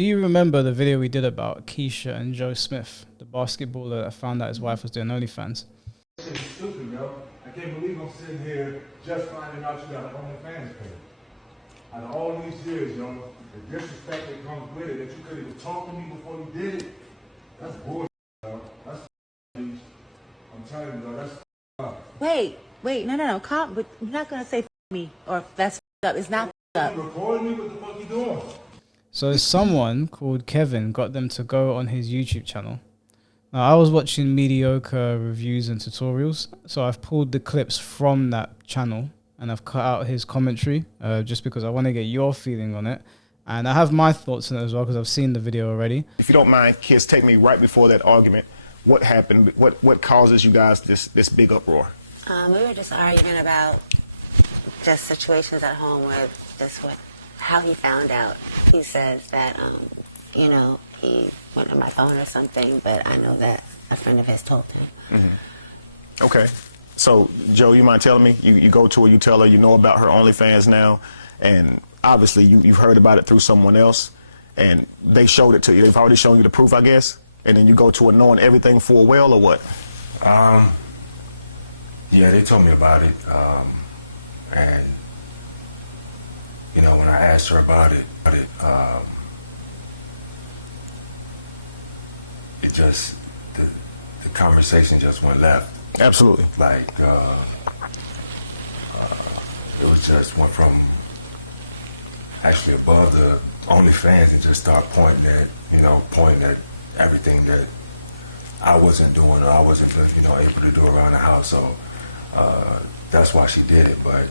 do you remember the video we did about Keisha and Joe Smith, the basketballer that found out his wife was doing OnlyFans? This shit is stupid, yo. I can't believe I'm sitting here just finding out you got an OnlyFans page. Out of all these years, yo, the disrespect that comes with it, that you could even talk to me before you did it, that's bullshit, yo. That's I'm telling you, yo, that's up. Wait, no, calm, but you're not gonna say me, or that's up, it's not up. You recording me? What the fuck you doing? So someone called Kevin got them to go on his YouTube channel. Now, I was watching mediocre reviews and tutorials, so I've pulled the clips from that channel and I've cut out his commentary just because I want to get your feeling on it. And I have my thoughts on it as well because I've seen the video already. If you don't mind, kids, take me right before that argument. What happened? What causes you guys this big uproar? We were just arguing about just situations at home where how he found out. He says that, you know, he went on my phone or something, but I know that a friend of his told him. Mm-hmm. Okay. So, Joe, you mind telling me? You go to her, you tell her you know about her OnlyFans now, and obviously you've heard about it through someone else, and they showed it to you. They've already shown you the proof, I guess, and then you go to her knowing everything full well, or what? Yeah, they told me about it, and you know, when I asked her about it, it just, the conversation just went left. Absolutely. Like, it was just went from actually above the OnlyFans and just start pointing at everything that I wasn't doing or I wasn't, you know, able to do around the house. So that's why she did it. But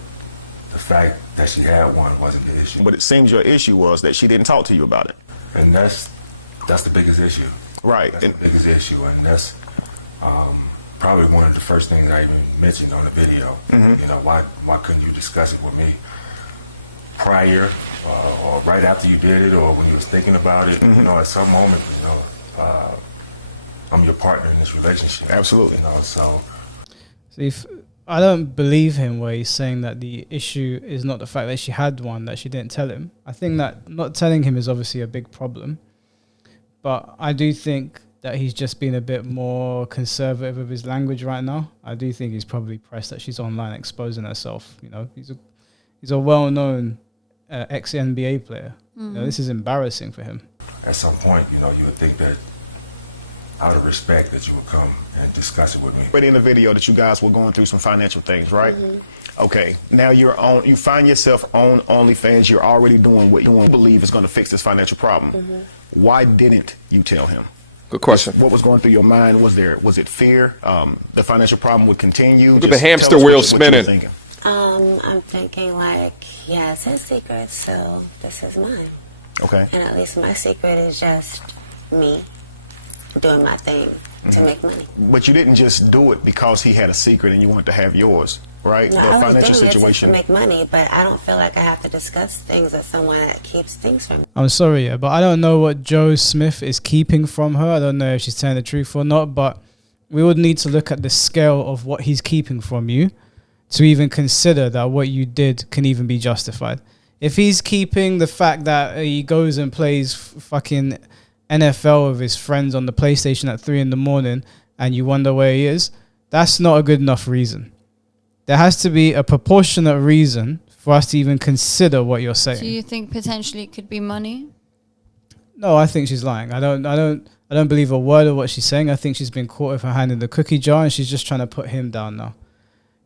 the fact that she had one wasn't the issue. But it seems your issue was that she didn't talk to you about it. And that's the biggest issue. Right. That's the biggest issue, and that's probably one of the first things I even mentioned on the video. Mm-hmm. You know, why couldn't you discuss it with me prior or right after you did it, or when you was thinking about it? Mm-hmm. You know, at some moment, you know, I'm your partner in this relationship. Absolutely. You know, so. See, I don't believe him where he's saying that the issue is not the fact that she had one, that she didn't tell him. I think that not telling him is obviously a big problem. But I do think that he's just been a bit more conservative with his language right now. I do think he's probably pressed that she's online exposing herself. You know, he's a well-known ex-NBA player. Mm. You know, this is embarrassing for him. At some point, you know, you would think that out of respect that you would come and discuss it with me. Already in the video that you guys were going through some financial things, right? Mm-hmm. Okay, now you find yourself on OnlyFans, you're already doing what you believe is going to fix this financial problem. Mm-hmm. Why didn't you tell him? Good question. What was going through your mind? Was it fear? The financial problem would continue? Look at the hamster wheel spinning. I'm thinking like, yeah, it's his secret, so this is mine. Okay. And at least my secret is just me doing my thing to make money. But you didn't just do it because he had a secret and you wanted to have yours, right? No, the I was financial doing situation. It to make money, but I don't feel like I have to discuss things with someone that keeps things from me. I'm sorry, yeah, but I don't know what Joe Smith is keeping from her. I don't know if she's telling the truth or not, but we would need to look at the scale of what he's keeping from you to even consider that what you did can even be justified. If he's keeping the fact that he goes and plays fucking NFL with his friends on the PlayStation at 3 a.m. and you wonder where he is, that's not a good enough reason. There has to be a proportionate reason for us to even consider what you're saying. Do you think potentially it could be money? No, I think she's lying. I don't believe a word of what she's saying. I think she's been caught with her hand in the cookie jar and she's just trying to put him down now.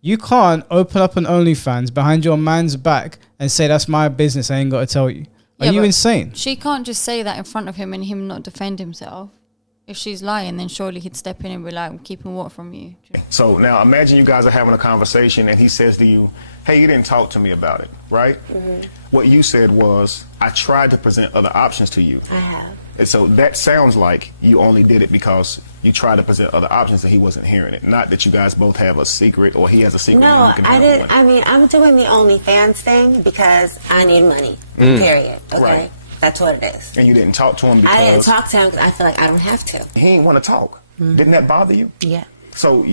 You can't open up an OnlyFans behind your man's back and say that's my business, I ain't got to tell you. Are you insane? She can't just say that in front of him and him not defend himself. If she's lying, then surely he'd step in and be like, I'm keeping what from you? So now imagine you guys are having a conversation and he says to you, hey, you didn't talk to me about it, right? Mm-hmm. What you said was, I tried to present other options to you. I have. And so that sounds like you only did it because you tried to present other options and he wasn't hearing it. Not that you guys both have a secret or he has a secret. No, I did. I mean, I'm doing the OnlyFans thing because I need money, period. Okay? Right. That's what it is. And you didn't talk to him because... I didn't talk to him because I feel like I don't have to. He didn't want to talk. Mm-hmm. Didn't that bother you? Yeah. So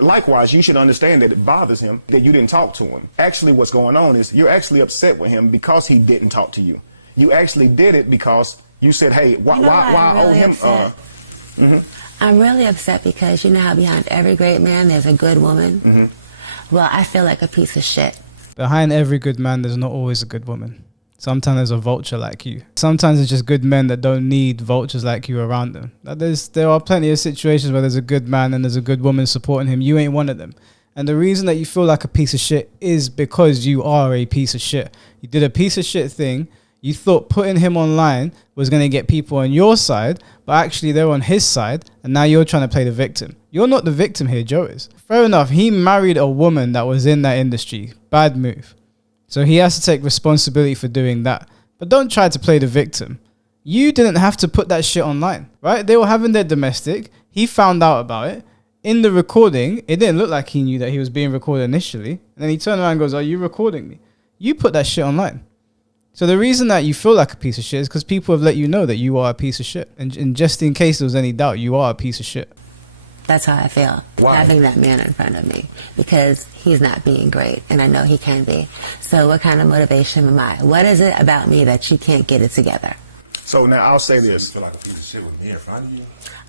likewise, you should understand that it bothers him that you didn't talk to him. Actually, what's going on is you're actually upset with him because he didn't talk to you. You actually did it because You said, hey, why You know why I I'm owe really him? upset? I'm really upset because you know how behind every great man there's a good woman? Well, I feel like a piece of shit. Behind every good man, there's not always a good woman. Sometimes there's a vulture like you. Sometimes it's just good men that don't need vultures like you around them. There are plenty of situations where there's a good man and there's a good woman supporting him. You ain't one of them. And the reason that you feel like a piece of shit is because you are a piece of shit. You did a piece of shit thing. You thought putting him online was going to get people on your side, but actually they're on his side, and now you're trying to play the victim. You're not the victim here, Joe is. Fair enough, he married a woman that was in that industry. Bad move. So he has to take responsibility for doing that. But don't try to play the victim. You didn't have to put that shit online, right? They were having their domestic. He found out about it. In the recording, it didn't look like he knew that he was being recorded initially. And then he turned around and goes, are you recording me? You put that shit online. So the reason that you feel like a piece of shit is because people have let you know that you are a piece of shit. And just in case there was any doubt, you are a piece of shit. That's how I feel, having that man in front of me, because he's not being great, and I know he can be. So what kind of motivation am I? What is it about me that you can't get it together? So now I'll say You this. feel like a piece of shit with me in front of you?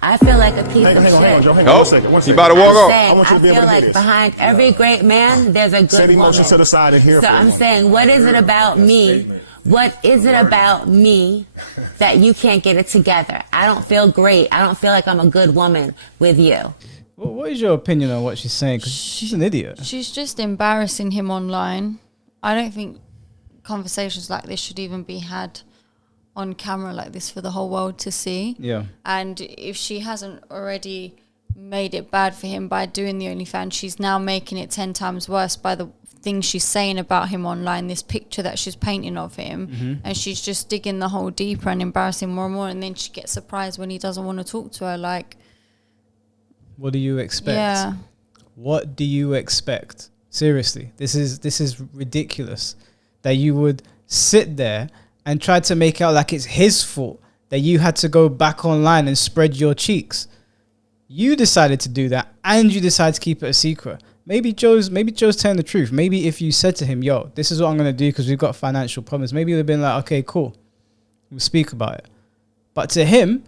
I feel like a piece Hang of on, shit. Joe. Hang on Nope. one second. You about to walk I'm off. saying, I want you to be able feel to do like this. behind every great man, there's a Set good woman. emotions to the side and hear So from I'm me. saying, what is it about me? What is it about me that you can't get it together? I don't feel great. I don't feel like I'm a good woman with you. Well, what is your opinion on what she's saying? Because she's an idiot. She's just embarrassing him online. I don't think conversations like this should even be had on camera like this for the whole world to see. Yeah. And if she hasn't already made it bad for him by doing the OnlyFans, she's now making it 10 times worse by the things she's saying about him online, this picture that she's painting of him, and she's just digging the hole deeper and embarrassing more and more, and then she gets surprised when he doesn't want to talk to her. Like, What do you expect? yeah. What do you expect? Seriously, this is ridiculous that you would sit there and try to make out like it's his fault that you had to go back online and spread your cheeks. You decided to do that, and you decided to keep it a secret. Maybe Joe's telling the truth. Maybe if you said to him, yo, this is what I'm going to do because we've got financial problems, maybe he would have been like, okay, cool, we'll speak about it. But to him,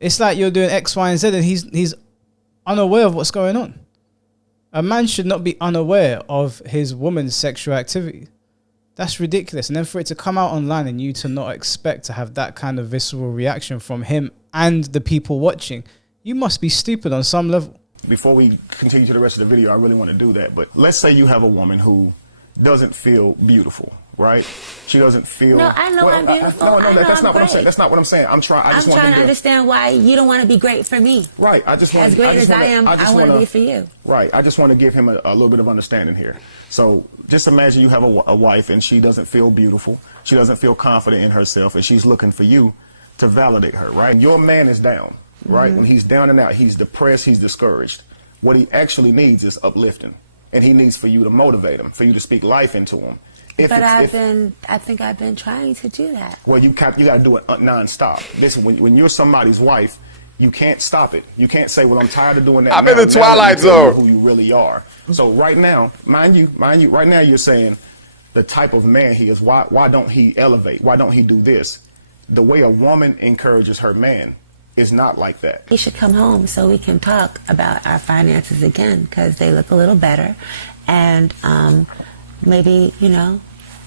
it's like you're doing X, Y, and Z, and he's unaware of what's going on. A man should not be unaware of his woman's sexual activity. That's ridiculous. And then for it to come out online and you to not expect to have that kind of visceral reaction from him and the people watching, you must be stupid on some level. Before we continue to the rest of the video, I really want to do that. But let's say you have a woman who doesn't feel beautiful, right? She doesn't feel. No, I know I'm beautiful. No, I know that's I'm not what I'm great. saying. That's not what I'm saying. I'm trying to understand why you don't want to be great for me. Right. I just want As great as I am, I want to be for you. Right. I just want to give him a little bit of understanding here. So just imagine you have a wife and she doesn't feel beautiful. She doesn't feel confident in herself, and she's looking for you to validate her, right? And your man is down, right? When he's down and out, he's depressed, he's discouraged. What he actually needs is uplifting, and he needs for you to motivate him, for you to speak life into him. I think I've been trying to do that. Well, you got to do it nonstop. Listen, when you're somebody's wife, you can't stop it. You can't say, "Well, I'm tired of doing that." I'm in the twilight zone. Who you really are. So right now, mind you, right now you're saying the type of man he is. Why don't he elevate? Why don't he do this? The way a woman encourages her man is not like that. He should come home so we can talk about our finances again, because they look a little better. And maybe,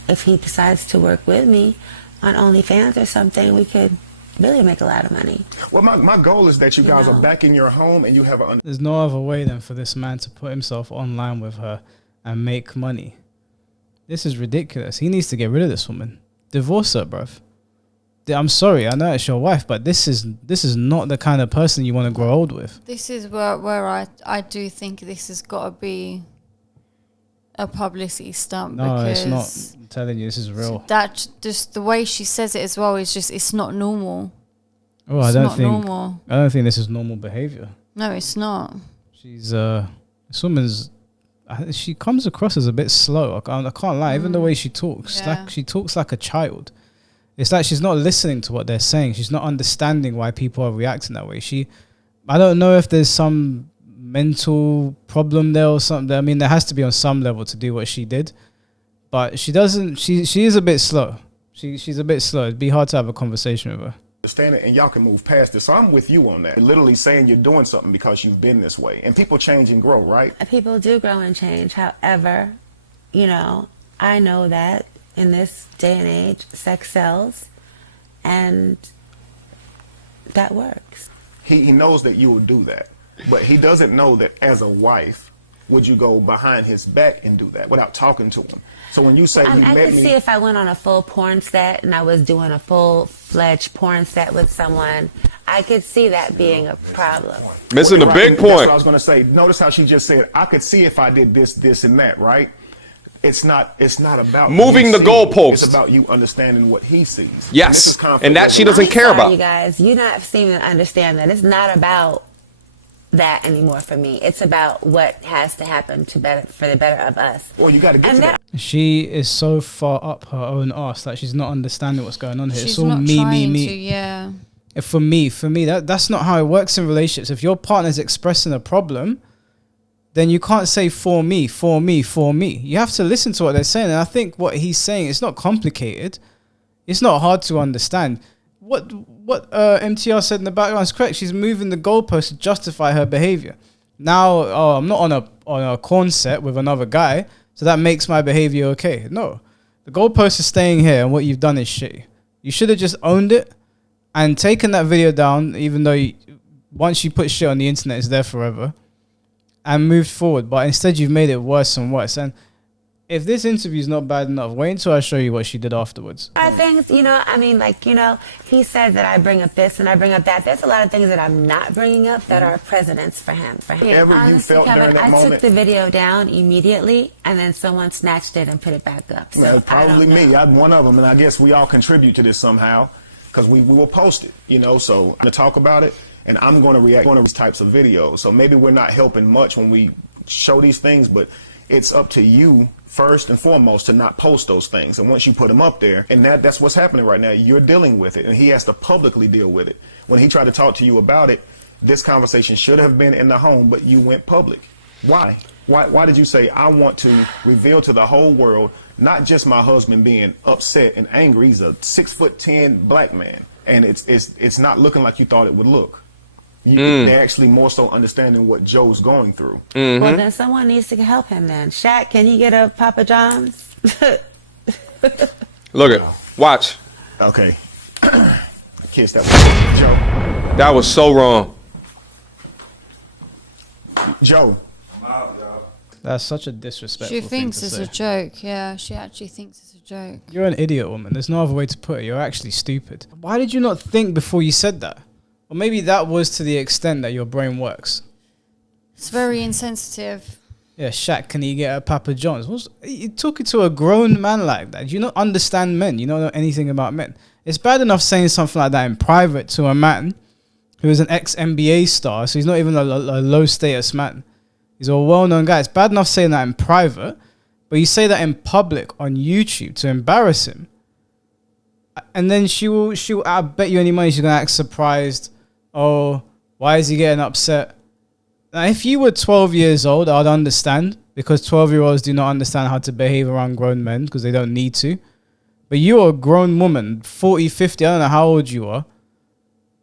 if he decides to work with me on OnlyFans or something, we could really make a lot of money. Well, my goal is that you guys are back in your home and you have a... There's no other way than for this man to put himself online with her and make money. This is ridiculous. He needs to get rid of this woman. Divorce her, bruv. I'm sorry, I know it's your wife, but this is not the kind of person you want to grow old with. This is where I do think this has got to be a publicity stunt. No, because it's not. I'm telling you, this is real. That just the way she says it as well is just, it's not normal. Oh, It's I don't not think normal. I don't think this is normal behavior. No, it's not. She's this woman's. She comes across as a bit slow. I can't lie. Even the way she talks, Yeah. like she talks like a child. It's like she's not listening to what they're saying. She's not understanding why people are reacting that way. I don't know if there's some mental problem there or something. I mean, there has to be on some level to do what she did, but she doesn't. She is a bit slow. She's a bit slow. It'd be hard to have a conversation with her. understand it, and y'all can move past this. So I'm with you on that. You're literally saying you're doing something because you've been this way. And people change and grow, right? People do grow and change. However, you know, I know that in this day and age, sex sells, and that works. He knows that you will do that, but he doesn't know that as a wife, would you go behind his back and do that without talking to him? So when you say you I met could me, see if I went on a full porn set and I was doing a full-fledged porn set with someone, I could see that being a problem. Missing the Right, big that's what point. I was going to say. Notice how she just said, I could see if I did this, this, and that, right? It's not about Moving you the seeing. goalpost. It's about you understanding what he sees. Yes, And this is conflict and that she resolution. doesn't care I'm sorry, about. you guys. You're not seeming to understand that it's not about that anymore for me. It's about what has to happen for the better of us. Or you got to get And to that that. She is so far up her own arse that she's not understanding what's going on here. She's It's all not me, trying me, to, me. yeah. For me, that's not how it works in relationships. If your partner's expressing a problem, then you can't say for me, for me, for me. You have to listen to what they're saying. And I think what he's saying, it's not complicated. It's not hard to understand. What MTR said in the background is correct. She's moving the goalpost to justify her behavior. Now, I'm not on a corn set with another guy, so that makes my behavior okay. No. The goalpost is staying here, and what you've done is shitty. You should have just owned it and taken that video down, even though once you put shit on the internet, it's there forever, and moved forward. But instead, you've made it worse and worse. And if this interview is not bad enough, wait until I show you what she did afterwards. are things, you know, I mean, like, you know, he says that I bring up this and I bring up that. There's a lot of things that I'm not bringing up that are precedents for him. Whatever you felt during that I moment. took the video down immediately, and then someone snatched it and put it back up. So Well, I probably don't know. me. I'm one of them, and I guess we all contribute to this somehow because we will post it, you know. So I'm gonna talk about it, and I'm going to react to these types of videos. So maybe we're not helping much when we show these things, but it's up to you first and foremost to not post those things. And once you put them up there, and that's what's happening right now, you're dealing with it, and he has to publicly deal with it. When he tried to talk to you about it, this conversation should have been in the home, but you went public. Why? Why did you say, I want to reveal to the whole world, not just my husband being upset and angry, he's a 6'10" black man, and it's not looking like you thought it would look. They're actually more so understanding what Joe's going through. Well, then someone needs to help him then. Shaq, can he get a Papa John's? Look it. Watch. Okay. Kiss that was Joe. That was so wrong. Joe. That's such a disrespectful She thing thinks to it's say. a joke. Yeah, she actually thinks it's a joke. You're an idiot, woman. There's no other way to put it. You're actually stupid. Why did you not think before you said that? Or maybe that was to the extent that your brain works. It's very insensitive. Yeah, Shaq, can he get a Papa John's? You're talking to a grown man like that. You don't understand men. You don't know anything about men. It's bad enough saying something like that in private to a man who is an ex-NBA star, so he's not even a low-status man. He's a well-known guy. It's bad enough saying that in private, but you say that in public on YouTube to embarrass him. And then she'll I bet you any money she's going to act surprised. Oh, why is he getting upset? Now, if you were 12 years old, I'd understand, because 12-year-olds do not understand how to behave around grown men because they don't need to. But you're a grown woman, 40, 50, I don't know how old you are.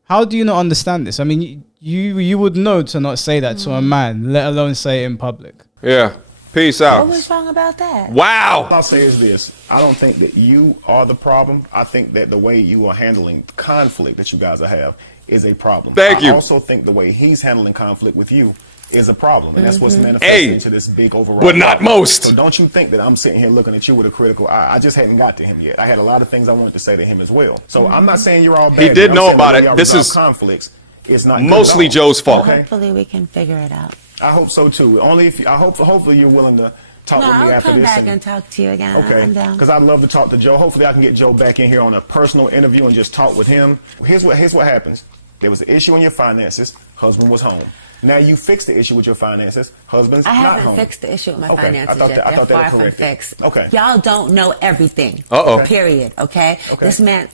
How do you not understand this? I mean, you would know to not say that to a man, let alone say it in public. Yeah. Peace What out. was wrong about that? All Wow. I'll say is this. I don't think that you are the problem. I think that the way you are handling conflict that you guys have is a problem. Thank you. I also think the way he's handling conflict with you is a problem. And that's what's manifesting Hey, into this big overall but not problem. most. So don't you think that I'm sitting here looking at you with a critical eye. I just hadn't got to him yet. I had a lot of things I wanted to say to him as well. So I'm not saying you're all bad. He did I'm know saying about the way it. y'all This resolve is conflicts. It's not good Mostly at all. Joe's fault. Okay. Hopefully we can figure it out. I hope so too. Only if hopefully you're willing to talk No, with me I'll after come this. back and talk to you again. Okay, I'm down. because I'd love to talk to Joe. Hopefully, I can get Joe back in here on a personal interview and just talk with him. Here's what happens. There was an issue in your finances. Husband was home. Now you fixed the issue with your finances. Husband's I not haven't home. fixed the issue with my Okay, finances I thought yet. that- I They're thought that far was from correct. fixed. Okay. Y'all don't know everything. Uh-oh. Period. Okay? Okay. This man,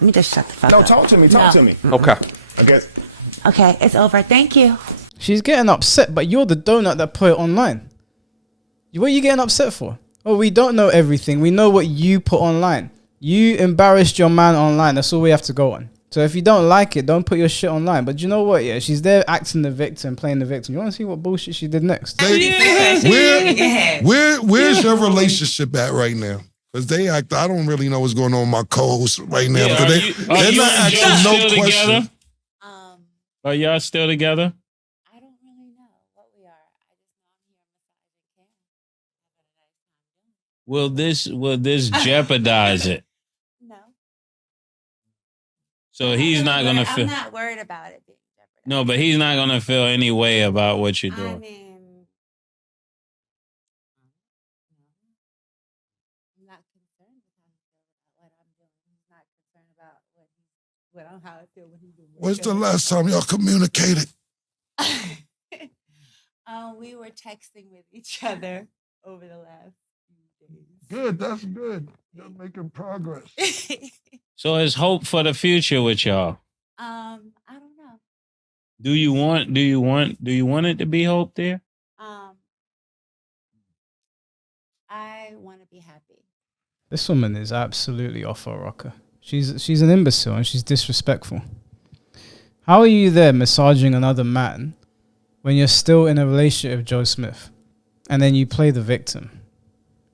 let me just shut the fuck No, up. talk to me. Talk to me. Okay. I guess. Okay, it's over. Thank you. She's getting upset, but you're the donut that put it online. What are you getting upset for? Oh, we don't know everything. We know what you put online. You embarrassed your man online. That's all we have to go on. So if you don't like it, don't put your shit online. But you know what? Yeah, she's there acting the victim, playing the victim. You want to see what bullshit she did next? Where's your relationship at right now? Because they act, I don't really know what's going on with my co-hosts right now. Yeah, Because are they're you not and Joe asking no still questions. together? Are y'all still together? I don't really know what we are. I just know I'm here massaging Cam. Will this jeopardize it? No. So he's not gonna feel. I'm not worried about it being jeopardized. No, but he's not gonna feel any way about what you're I doing. mean, I'm not concerned with how he feels about what I'm doing. He's not concerned about how I feel when he's doing. When's the last time y'all communicated? We were texting with each other over the last few days. Good, that's good. You're making progress. So there's hope for the future with y'all. I don't know. Do you want it to be hope there? I want to be happy. This woman is absolutely off her rocker. She's an imbecile and she's disrespectful. How are you there massaging another man when you're still in a relationship with Joe Smith? And then you play the victim.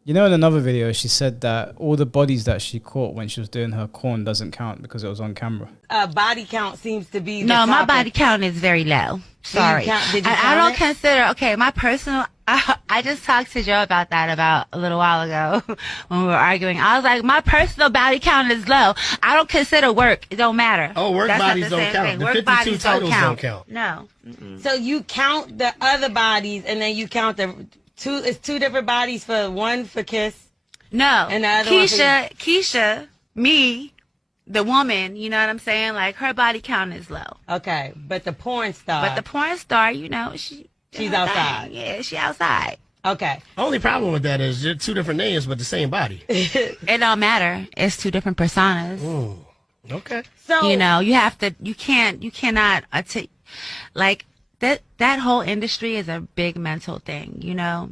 You know, in another video, she said that all the bodies that she caught when she was doing her corn doesn't count because it was on camera. Body count seems to be no, my body count is very low. Sorry. I don't consider, okay, my personal, I just talked to Joe about that about a little while ago when we were arguing. I was like, my personal body count is low. I don't consider work. It don't matter. Oh, work That's bodies don't count. thing. The Work 52 bodies titles don't count. don't count. No. So you count the other bodies and then you count the two, it's two different bodies for one for Kiss. No. And the other Keisha, me, the woman, you know what I'm saying? Like, her body count is low. Okay, but the porn star. You know, she's outside. Yeah, she outside. Okay. Only problem with that is they're two different names but the same body. It don't matter. It's two different personas. Ooh. Okay. So you know, you cannot like that whole industry is a big mental thing, you know,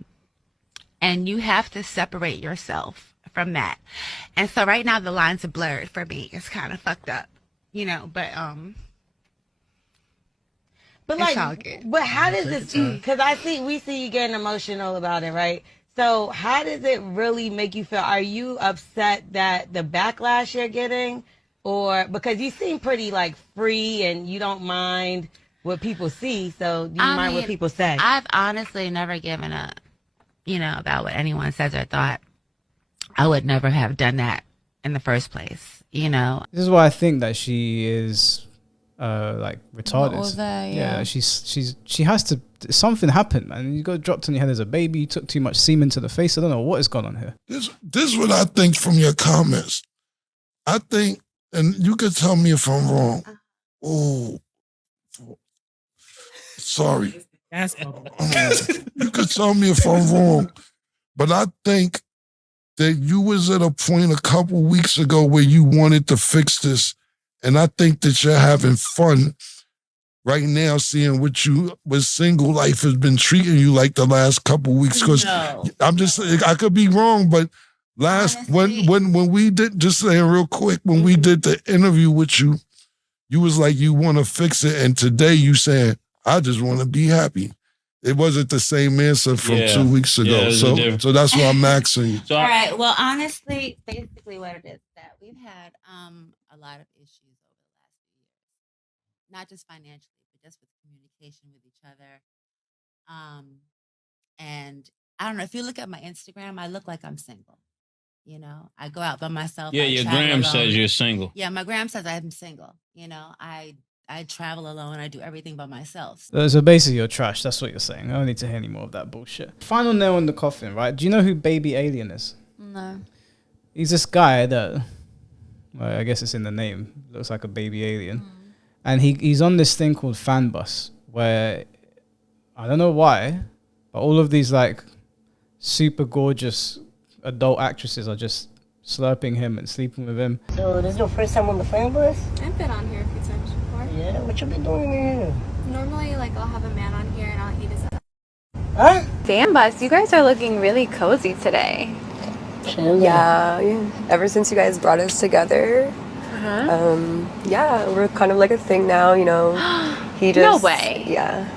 and you have to separate yourself from that. And so right now the lines are blurred for me. It's kind of fucked up, you know, but like, all good. but how does this? Because we see you getting emotional about it, right? So how does it really make you feel? Are you upset that the backlash you're getting, or because you seem pretty like free and you don't mind what people see? So do you mind what people say? I've honestly never given a, you know, about what anyone says or thought. I would never have done that in the first place, you know. This is why I think that she is like retarded. Yeah. She has to, something happened, man. You got dropped on your head as a baby, you took too much semen to the face. I don't know what is going on here. This is what I think from your comments. I think, and you could tell me if I'm wrong. Oh, sorry. You could tell me if I'm wrong, but I think that you was at a point a couple weeks ago where you wanted to fix this, and I think that you're having fun right now seeing what single life has been treating you like the last couple weeks. Because I'm just, I could be wrong, but when we did, just saying real quick, when we did the interview with you, you was like you want to fix it, and today you saying I just want to be happy. It wasn't the same answer from 2 weeks ago. Yeah, so that's why I'm asking you. All right. Well, honestly, basically what it is that we've had a lot of issues over the last few years, not just financially, but just with communication with each other. And I don't know, if you look at my Instagram, I look like I'm single. You know, I go out by myself. Yeah, your gram says you're single. Yeah, my gram says I'm single. You know, I travel alone. I do everything by myself. So basically you're trash. That's what you're saying. I don't need to hear any more of that bullshit. Final nail in the coffin, right? Do you know who Baby Alien is? No. He's this guy that, well, I guess it's in the name, looks like a baby alien. And he's on this thing called Fanbus, where I don't know why, but all of these like super gorgeous adult actresses are just slurping him and sleeping with him. So this is your first time on the fan bus? I've been on here a few times before. Yeah, what you been doing in here? Normally, like, I'll have a man on here and I'll eat his ass. Huh? Fan bus, you guys are looking really cozy today. Chilling. Yeah. Ever since you guys brought us together, Yeah, we're kind of like a thing now, you know. He No just way. Yeah.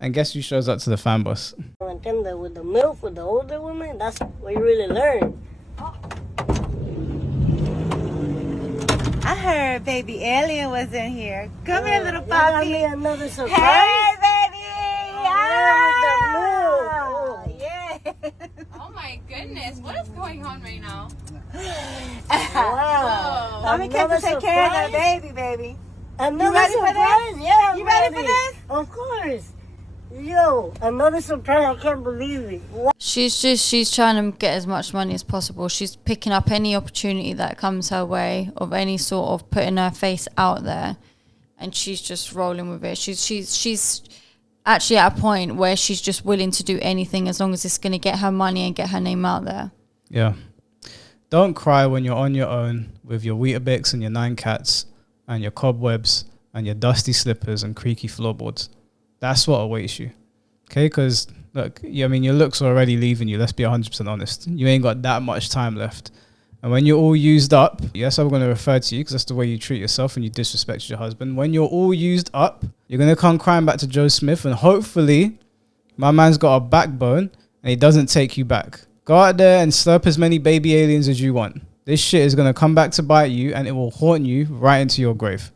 And guess who shows up to the fan bus? And then with the milk, with the older women, that's where you really learn. I heard baby alien was in here. Come here, little Got puppy. me another surprise. Hey, baby. Oh, yeah. Oh my goodness, what is going on right now? Wow. Mommy came to take care of that baby, baby. Another ready for surprise? this? Yeah, I'm You ready for this? Of course. Yo, another surprise. I can't believe it. Wow. She's trying to get as much money as possible. She's picking up any opportunity that comes her way of any sort of putting her face out there, and she's just rolling with it. She's actually at a point where she's just willing to do anything as long as it's going to get her money and get her name out there. Yeah. Don't cry when you're on your own with your Weetabix and your 9 cats and your cobwebs and your dusty slippers and creaky floorboards. That's what awaits you. Okay? Because, look, I mean, your looks are already leaving you. Let's be 100% honest. You ain't got that much time left. And when you're all used up, yes, I'm going to refer to you because that's the way you treat yourself and you disrespect your husband. When you're all used up, you're going to come crying back to Joe Smith, and hopefully my man's got a backbone and he doesn't take you back. Go out there and slurp as many baby aliens as you want. This shit is going to come back to bite you and it will haunt you right into your grave.